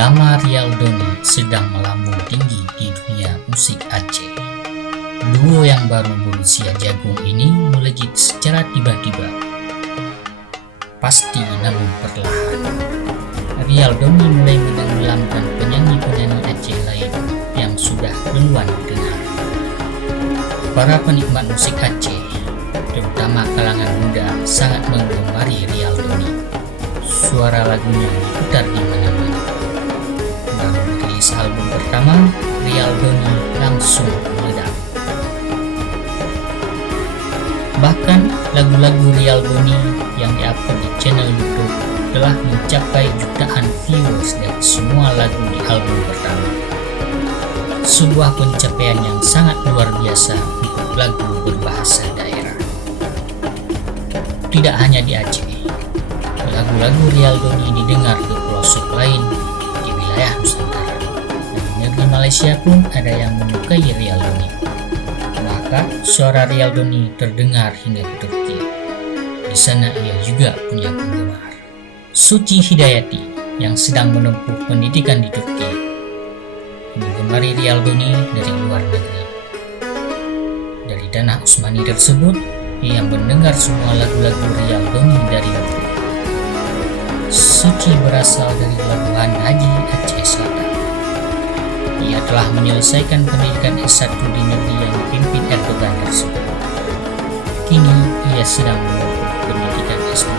Nama Rialdoni sedang melambung tinggi di dunia musik Aceh. Duo yang baru berusia jagung ini melejit secara tiba-tiba. Pasti namun perlahan. Rialdoni mulai menenggelamkan penyanyi-penyanyi Aceh lain yang sudah duluan dikenal. Para penikmat musik Aceh, terutama kalangan muda, sangat menggemari Rialdoni. Suara lagunya diputar di mana-mana. Baru rilis album pertama, Rialdoni langsung meledak. Bahkan lagu-lagu Rialdoni yang diupload di channel YouTube telah mencapai jutaan viewers dari semua lagu di album pertama. Sebuah pencapaian yang sangat luar biasa untuk lagu berbahasa daerah. Tidak hanya di Aceh, lagu-lagu Rialdoni didengar ke pelosok lain di wilayah Nusantara. Dan di negeri Malaysia pun ada yang menyukai Rialdoni. Maka suara Rialdoni terdengar hingga ke Turki. Di sana ia juga punya penggemar. Suci Hidayati yang sedang menempuh pendidikan di Turki menggemari Rialdoni dari luar negeri. Dari tanah Utsmani tersebut, ia mendengar semua lagu-lagu Rialdoni dari YouTube. Suci berasal dari Labuhan Haji, Aceh Selatan. Ia telah menyelesaikan pendidikan S1 di negeri yang dipimpin Erdogan tersebut. Kini ia sedang menempuh pendidikan S2.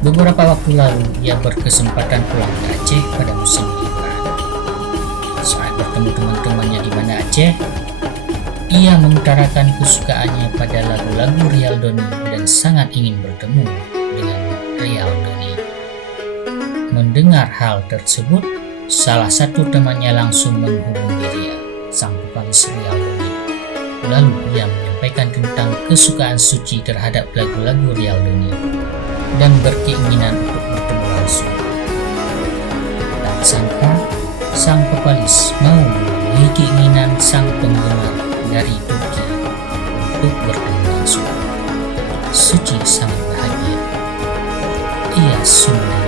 Beberapa waktu lalu ia berkesempatan pulang ke Aceh pada musim liburan. Saat bertemu teman-temannya di Banda Aceh, ia mengutarakan kesukaannya pada lagu-lagu Rialdoni dan sangat ingin bertemu dengan Rialdoni. Mendengar hal tersebut, salah satu temannya langsung menghubungi Ria, sang vokalis Rialdoni. Lalu ia menyampaikan tentang kesukaan Suci terhadap lagu-lagu Rialdoni dan berkeinginan untuk bertemu langsung. Tak sangka, sang vokalis mau memenuhi keinginan sang penggemar dari Turki untuk bertemu langsung. Suci sangat bahagia. Ia sungguh.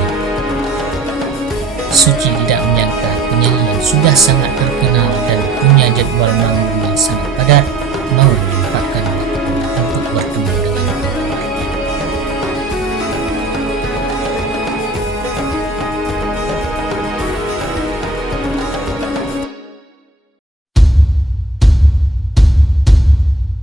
Suci tidak menyangka penyanyi yang sudah sangat terkenal dan punya jadwal manggung yang sangat padat mau menyempatkan